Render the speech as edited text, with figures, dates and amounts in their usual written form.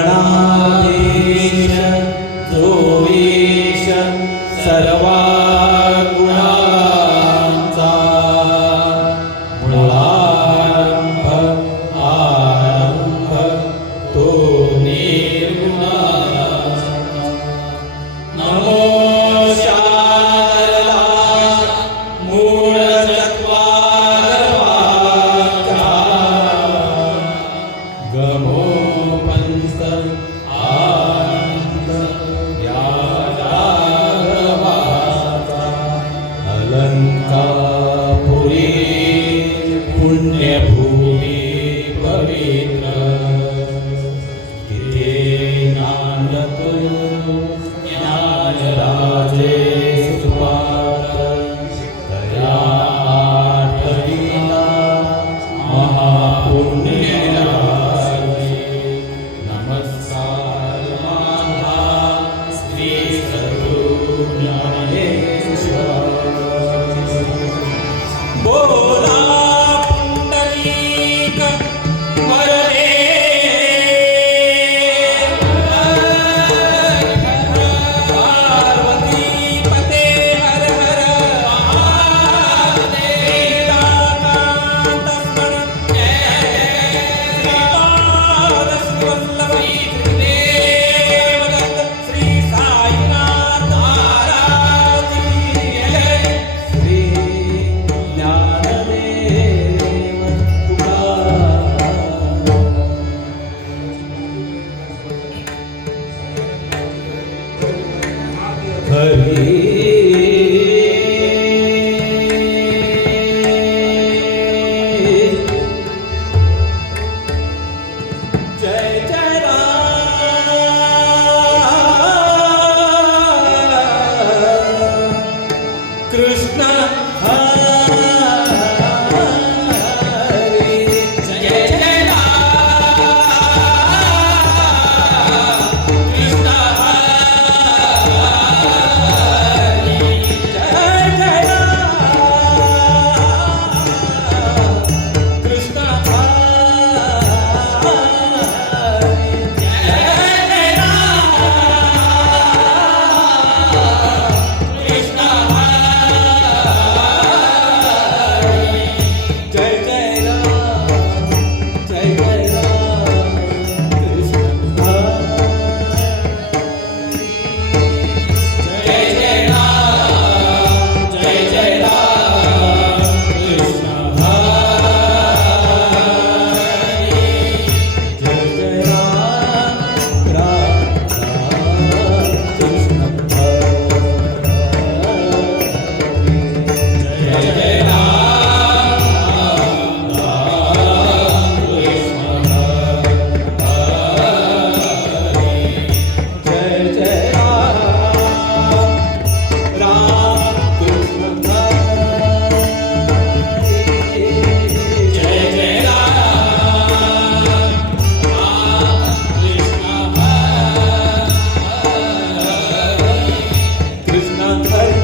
गणाधीश जोवीश सर्वा गुणांचा मूळारंभ आरंभ तो निर्गुणाचा नमो शारदा मूळ चत्वारवाचा गमो पंच आनंद या जागवाचा अलंकापुरी पुण्यभूमी पवित्र तिथे नांदतो ज्ञानराजे सुपात्र दया आठविला महापुण्यराजे नमस्कार माझा श्री सद्गुरु ज्ञानेश्वर बोला पुंडलिक वरदे पार्वती पते हर हर महादेव कांत स्मर जय श्रीपादवल्लभी देवदत्त श्री साईनाथ महाराज की जय श्री ज्ञानदेव तुकाराम हरी जय जय राम कृष्ण हरी जय जय राम कृष्ण हरी जय जय राम कृष्ण हरी जय जय राम कृष्ण जय जय राम कृष्ण जय जय राम कृष्ण जय जय राम कृष्ण जय जय जय जय राम कृष्ण जय जय कृष्ण हरी